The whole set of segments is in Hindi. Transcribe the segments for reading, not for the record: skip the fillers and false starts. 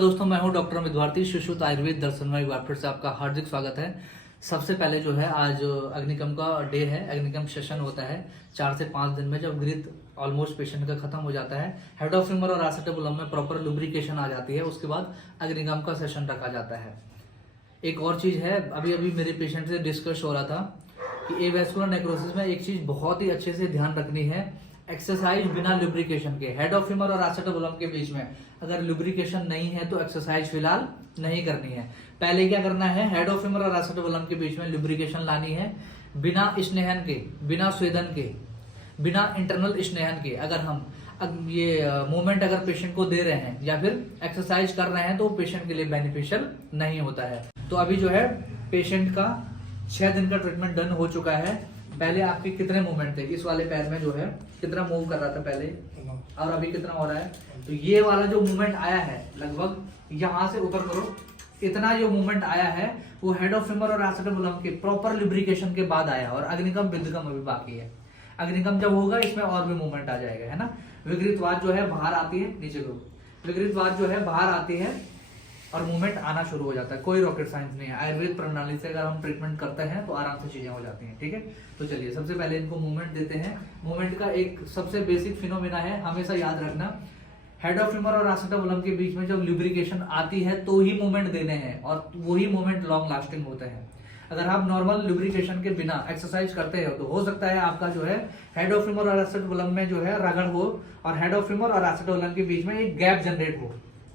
दोस्तों, मैं हूं डॉक्टर अमित भारती। सुश्रुत आयुर्वेद दर्शन में एक बार फिर से आपका हार्दिक स्वागत है। सबसे पहले जो है, आज अग्निकम का डे है। अग्निकम सेशन होता है 4 से 5 दिन में, जब ग्रीथ ऑलमोस्ट पेशेंट का खत्म हो जाता है, हेड ऑफ ह्यूमर और एसेटाबुलम में प्रॉपर लुब्रिकेशन आ जाती है, उसके बाद अग्निकम का सेशन रखा जाता है। एक और चीज है, अभी अभी मेरे पेशेंट से डिस्कस हो रहा था कि एवेस्कुलर नेक्रोसिस में एक चीज बहुत ही अच्छे से ध्यान रखनी है, एक्सरसाइज बिना लुब्रिकेशन के। हेड ऑफ ह्यूमर और एसेटाबुलम के बीच में अगर लुब्रिकेशन नहीं है तो एक्सरसाइज फिलहाल नहीं करनी है। पहले क्या करना है, हेड ऑफ ह्यूमर और एसेटाबुलम के बीच में लुब्रिकेशन लानी है बिना स्नेहन के, बिना स्वेदन के, बिना इंटरनल स्नेहन के। अगर हम ये मूवमेंट अगर पेशेंट को दे रहे हैं या फिर एक्सरसाइज कर रहे हैं तो पेशेंट के लिए बेनिफिशियल नहीं होता है। तो अभी जो है पेशेंट का 6 दिन का ट्रीटमेंट डन हो चुका है। पहले आपके कितने मूवमेंट थे इस वाले पैर में, जो है कितना मूव कर रहा था पहले और अभी कितना हो रहा है? तो ये वाला जो मूवमेंट आया है, लगभग यहाँ से ऊपर करो, इतना जो मूवमेंट आया है वो हेड ऑफ ह्यूमर और एसेटाबुलम के प्रॉपर लुब्रिकेशन के बाद आया, और अग्निकम विद्गम अभी बाकी है। अग्निकम जब होगा इसमें और भी मूवमेंट आ जाएगा, है ना। विकृतवाद जो है बाहर आती है, नीचे करो, विकृतवाद जो है बाहर आती है और मूवमेंट आना शुरू हो जाता है। कोई रॉकेट साइंस नहीं है। आयुर्वेद प्रणाली से अगर हम ट्रीटमेंट करते हैं तो आराम से चीजें हो जाती हैं, ठीक है। तो चलिए सबसे पहले इनको मूवमेंट देते हैं। मूवमेंट का एक सबसे बेसिक फिनोमेना है, हमेशा याद रखना, हेड ऑफ ह्यूमर और एसेटाबुलम के बीच में जब लुब्रिकेशन आती है तो ही मूवमेंट देने हैं, और वही मूवमेंट लॉन्ग लास्टिंग होते हैं। अगर आप नॉर्मल लुब्रिकेशन के बिना एक्सरसाइज करते हो तो हो सकता है आपका जो है हेड ऑफ ह्यूमर और एसेटाबुलम में जो है रगड़ हो, और हेड ऑफ ह्यूमर और एसेटाबुलम के बीच में एक गैप जनरेट हो,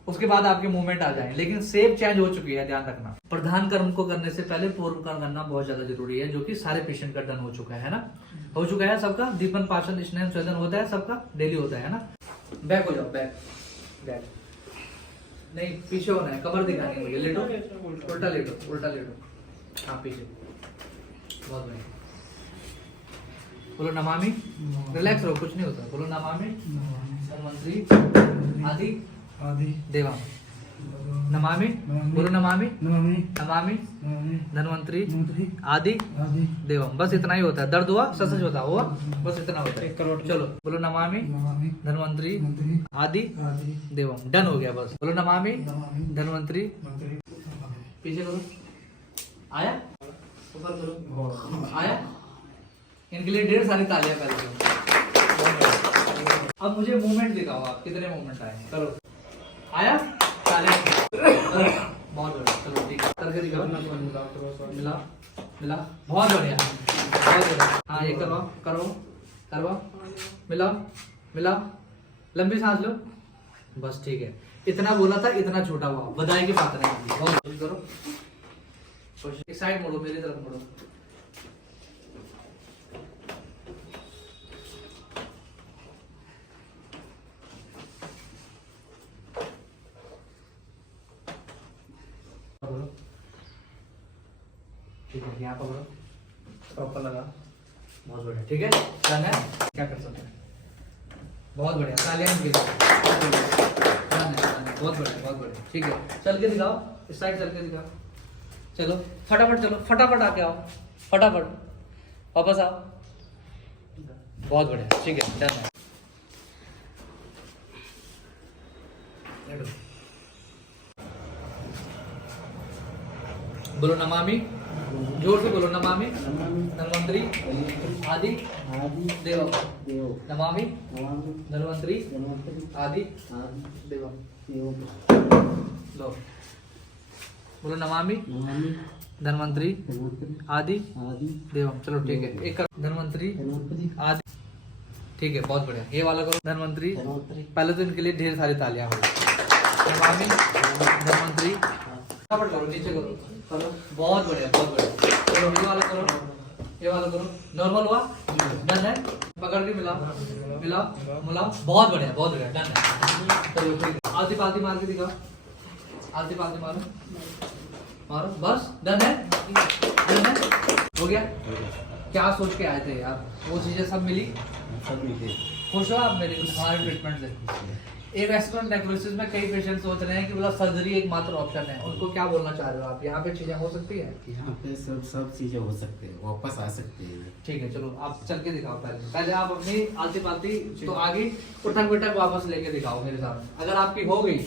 उसके बाद आपके मूवमेंट आ जाए। लेकिन शेप चेंज हो चुकी है, ध्यान रखना। प्रधान कर्म को करने से पहले पूर्व कर्म करना बहुत ज्यादा जरूरी है, जो कि सारे पेशेंट का डन हो चुका है ना। हो चुका है सबका। दीपन पाचन स्नेहन स्वेदन होता है सबका, डेली होता है ना। बैक हो जाओ, बैक बैक नहीं, पीछे होना है, कमर दिखानी है मुझे। लेटो, उल्टा लेटो, उल्टा लेटो, हाँ पीछे, बहुत बढ़िया। बोलो नमामि, रिलैक्स रहो, कुछ नहीं होता। बोलो नमामि धन्वंतरि आदि देवा, नमामि, बोलो नमामि, नमामि धन्वंतरि आदि देवम। बस इतना ही होता है। दर्द हुआ, सच होता हुआ, बस इतना होता है। चलो बोलो नमामि धन्वंतरि आदि देवम। डन हो गया बस। बोलो नमामि धन्वंतरि। पीछे करो, आया, ऊपर करो, आया। इनके लिए ढेर सारी तालियां पहले। अब मुझे मूवमेंट दिखाओ, आप कितने मूवमेंट आए। करो, आया, बहुत बढ़िया। चलो ठीक है, करके दिखाओ। मिला मिला, बहुत बढ़िया, बहुत बढ़िया। हाँ ये करवाओ, करो, करवाओ, मिलाओ मिलाओ, लंबी सांस लो, बस ठीक है। इतना बोला था, इतना छोटा हुआ, बधाई की बात नहीं। बहुत करो, एक साइड मोड़ो, मेरी तरफ मोड़ो। ठीक है, यहाँ पकड़ो, प्रॉपर लगा, बहुत बढ़िया, ठीक है। डन है, क्या कर सकते हैं, बहुत बढ़िया, तालियां भी, बहुत बढ़िया, बहुत बढ़िया, ठीक है। चल के दिखाओ, इस साइड चल के दिखाओ। चलो फटाफट, चलो फटाफट आके आओ, फटाफट वापस आओ, बहुत बढ़िया, ठीक है, डन है। बोलो नमामि, जोर से बोलो, नमामि धन्वंतरि आदि देवम, नमामि धन्वंतरि आदि देवम। लो बोलो नमामि धन्वंतरि आदि देवम। चलो ठीक है, एक धन्वंतरि आदि, ठीक है, बहुत बढ़िया। ये वाला करो, धन्वंतरि। पहले तो इनके लिए ढेर सारी तालियां हो। नमामि धन्वंतरि, करो, नीचे करो, करो, बहुत बढ़िया, बहुत बढ़िया। चलो ये वाला करो, ये वाला करो, नॉर्मल हुआ, डन है। पकड़ के मिलाओ मिलाओ मिलाओ, बहुत बढ़िया, बहुत बढ़िया, डन है। चलो ठीक है, आलती पालती मार के दिखाओ, आलती पालती मारो, मारो, बस डन है, डन है, हो गया। क्या सोच के आए थे यार, वो चीजें सब मिली, खुश हो आप मेरे हमारे ट्रीटमेंट से? एवेस्कुलर नेक्रोसिस में कई पेशेंट सोच रहे हैं कि मतलब सर्जरी एकमात्र ऑप्शन है, उनको क्या बोलना चाह रहे हो आप? यहाँ पे चीजें हो सकती है, यहाँ पे सब चीजें हो सकती है, वापस आ सकती है। ठीक है, चलो आप चल के दिखाओ। पहले आप अपनी आलती पालती तो आगे उठक बैठक वापस लेके दिखाओ मेरे साथ। अगर आपकी हो गई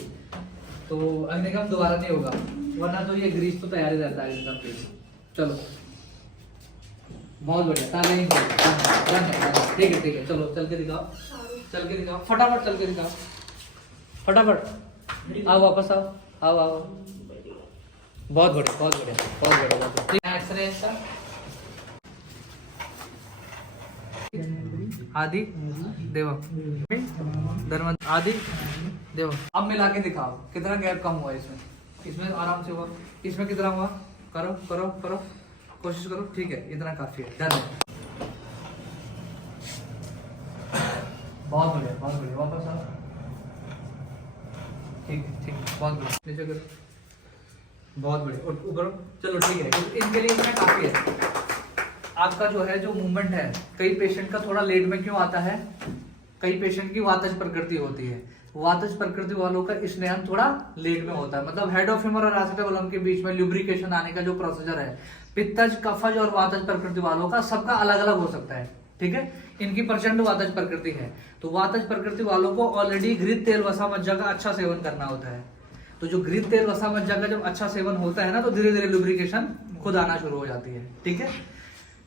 तो अग्निकम दोबारा नहीं होगा, वरना तो ये ग्रीस तो तैयार ही रहता है अग्निकम के लिए। चलो बहुत बढ़िया, ताली नहीं बजाओ। ठीक है ठीक है, चलो चल के दिखाओ, चल के दिखाओ, फटाफट चल के दिखाओ, फटाफट आओ, वापस आओ, आओ आओ। बहुत बढ़िया बहुत बढ़िया बहुत बढ़िया बहुत बढ़िया। ठीक है, एक्सरे इसका आदि देवा धर्म आदि देवा। अब मिला के दिखाओ कितना गैप कम हुआ इसमें, इसमें आराम से हुआ, इसमें कितना हुआ, करो करो करो, कोशिश करो। ठीक है, इतना काफी है, डन है। बहुत बढ़िया बहुत बढ़िया, वापस आओ। ठीक है ठीक है, बहुत बढ़िया, नीचे करो, बहुत बढ़िया, ऊपर। चलो ठीक है, इनके लिए इसमें काफी है। आपका जो है जो मूवमेंट है, कई पेशेंट का थोड़ा लेट में क्यों आता है, कई पेशेंट की वातज प्रकृति होती है, वातज प्रकृति वालों का स्नेहन थोड़ा लेट में होता है। मतलब हेड ऑफ ह्यूमर और एसिटाबुलम के बीच में ल्यूब्रिकेशन आने का जो प्रोसीजर है, पित्तज कफज और वातज प्रकृति वालों का सबका अलग अलग हो सकता है। ठीक है, इनकी प्रचंड वातज प्रकृति है, तो वातज प्रकृति वालों को ऑलरेडी घृत तेल वसा मज्जा का अच्छा सेवन करना होता है। तो जो घृत तेल वसा मज्जा का जब अच्छा सेवन होता है ना, तो धीरे धीरे लुब्रिकेशन खुद आना शुरू हो जाती है। ठीक है,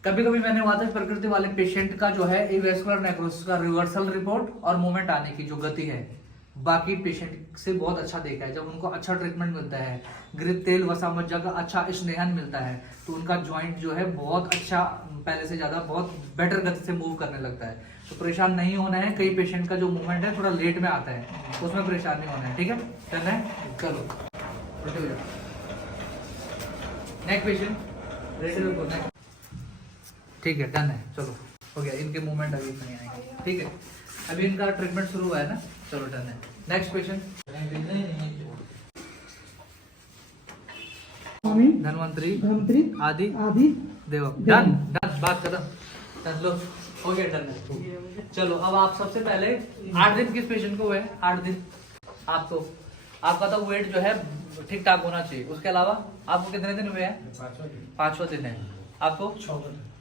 कभी कभी मैंने वातज प्रकृति वाले पेशेंट का जो है एवेस्कुलर नेक्रोसिस का रिवर्सल रिपोर्ट और मूवमेंट आने की जो गति है बाकी पेशेंट से बहुत अच्छा देखा है। जब उनको अच्छा ट्रीटमेंट मिलता है, घृत तेल वसा मज्जा का अच्छा स्नेहन मिलता है, तो उनका जॉइंट जो है बहुत अच्छा, पहले से ज्यादा बहुत बेटर गति से मूव करने लगता है। तो परेशान नहीं होना है, कई पेशेंट का जो मूवमेंट है थोड़ा लेट में आता है, उसमें परेशान नहीं होना है। ठीक है, करना है, चलो नेक्स्ट पेशेंट रेडी रखो, नेक्स्ट। ठीक है, डन है, चलो हो गया, इनके मूवमेंट अभी नहीं आएंगे। ठीक है, अभी इनका ट्रीटमेंट शुरू हुआ है ना, चलो डन है। नेक्स्ट पेशेंट धन्वंतरी आदि देव। डन डन, बात खत्म, डन लो, हो गया, डन है। चलो अब आप सबसे पहले 8 दिन किस पेशेंट को हुए, 8 दिन आपको, आपका तो वेट जो है ठीक ठाक होना चाहिए। उसके अलावा आपको कितने दिन हुए हैं, 5वां दिन है आपको।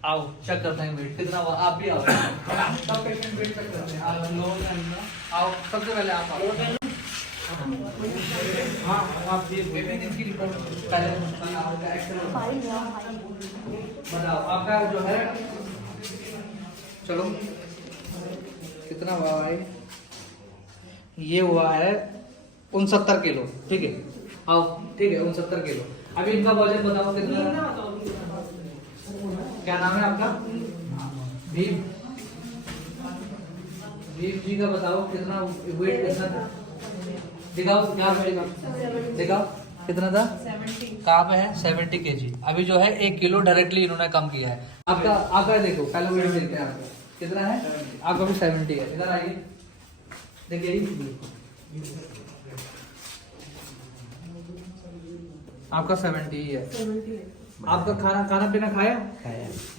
आओ चेक करते हैं वेट कितना हुआ, आप भी आओ, सब पेशेंट वेट चेक करते हैं। आओ सबसे पहले आप आओ। हाँ आप इनकी रिपोर्ट पहले बताओ, आपका जो है, चलो कितना हुआ है, ये हुआ है 69 किलो। ठीक है, आओ, ठीक है 69 किलो। अभी इनका वजन बताओ कितना, क्या नाम है आपका, भीम, भीम जी का बताओ कितना वेट, कितना था, दिखाओ क्या पड़ेगा, दिखाओ कितना था, कहाँ पे है, 70 kg। अभी जो है 1 किलो डायरेक्टली इन्होंने कम किया है। आपका देखो पहले वेट देखते हैं आपका कितना है, आपका भी 70 है। इधर आइए, देखिए आपका 70 ही है। आपका खाना पीना खाया,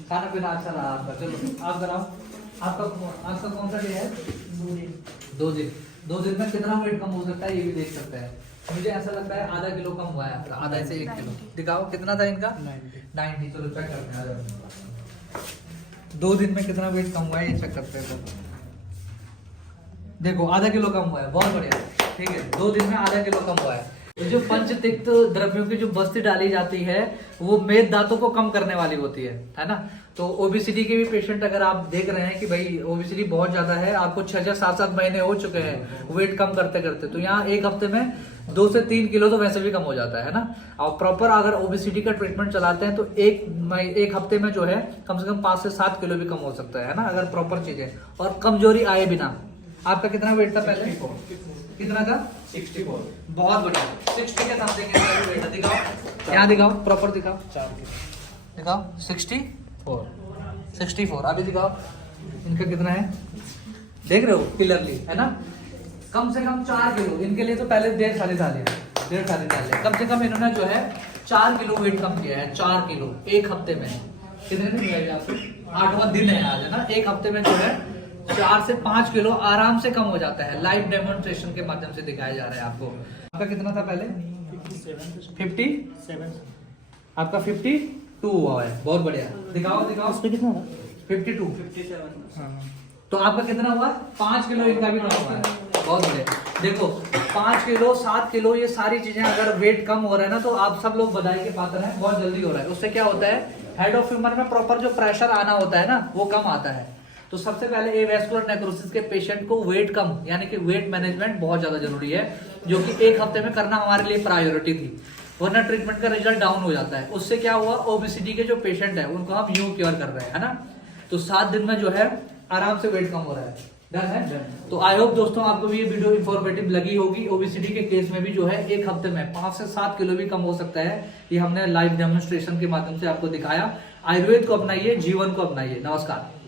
खाना पीना अच्छा रहा आपका। चलो आप कराओ, आपका कौन सा डे है, 2 दिन में कितना वेट कम हो सकता है ये भी देख सकते हैं। मुझे ऐसा लगता है आधा किलो कम हुआ है, आधा से 1 किलो। दिखाओ कितना था इनका, 90। चलो चेक करते हैं 2 दिन में कितना वेट कम हुआ है, ये चेक करते हैं। देखो आधा किलो कम हुआ है, बहुत बढ़िया। ठीक है, 2 दिन में आधा किलो कम हुआ है। जो पंचतिक्त द्रव्यों की जो बस्ती डाली जाती है वो मेद धातु को कम करने वाली होती है ना। तो ओबेसिटी के भी पेशेंट अगर आप देख रहे हैं कि भाई ओबेसिटी बहुत ज्यादा है, आपको 6 7 महीने हो चुके हैं वेट कम करते करते, तो यहाँ 1 हफ्ते में 2 से 3 किलो तो वैसे भी कम हो जाता है ना। और प्रॉपर अगर ओबेसिटी का ट्रीटमेंट चलाते हैं तो एक हफ्ते में जो है कम से कम 5 से 7 किलो भी कम हो सकता है ना, अगर प्रॉपर चीजें और कमजोरी आए बिना। आपका कितना वेट था पहले, कितना था, 64। बहुत बढ़िया, 60 के समथिंग वेट है। दिखाओ यहाँ, दिखाओ प्रॉपर दिखाओ, दिखाओ 64। अभी दिखाओ इनका कितना है, देख रहे हो क्लियरली है ना। कम से कम 4 किलो इनके लिए तो पहले 1.5 थाली डाले, कम से कम इन्होंने जो है 4 किलो वेट कम किया है। 4 किलो 1 हफ्ते में। कितने दिन हुए आपको, 8वां दिन है आज है ना। 1 हफ्ते में जो है 4 से 5 किलो आराम से कम हो जाता है। लाइव डेमोन्स्ट्रेशन के माध्यम से दिखाया जा रहा है आपको। आपका कितना था पहले, 57। आपका 52 हुआ है, बहुत बढ़िया। दिखाओ उस पे कितना था, 52। तो आपका कितना हुआ, 5 किलो इनका भी कम हुआ है, बहुत बढ़िया। देखो 5 किलो 7 किलो ये सारी चीजें अगर वेट कम हो रहा है ना तो आप सब लोग बधाई के पात्र हैं, बहुत जल्दी हो रहा है। उससे क्या होता है, हेड ऑफ ह्यूमर में प्रॉपर जो प्रेशर आना होता है ना वो कम आता है। तो सबसे पहले एवास्कुलर नेक्रोसिस के पेशेंट को वेट कम यानी कि वेट मैनेजमेंट बहुत ज्यादा जरूरी है, जो कि 1 हफ्ते में करना हमारे लिए प्रायोरिटी थी, वरना ट्रीटमेंट का रिजल्ट डाउन हो जाता है। उससे क्या हुआ, ओबेसिटी के जो पेशेंट है उनको हम यूं क्योर कर रहे हैं, है ना। तो 7 दिन में जो है आराम से वेट कम हो रहा है। डन है। तो आई होप दोस्तों आपको भी ये वीडियो इंफॉर्मेटिव लगी होगी। ओबेसिटी के केस में भी जो है 1 हफ्ते में 5 से 7 किलो भी कम हो सकता है। ये हमने लाइव डेमोन्स्ट्रेशन के माध्यम से आपको दिखाया। आयुर्वेद को अपनाइए, जीवन को अपनाइए। नमस्कार।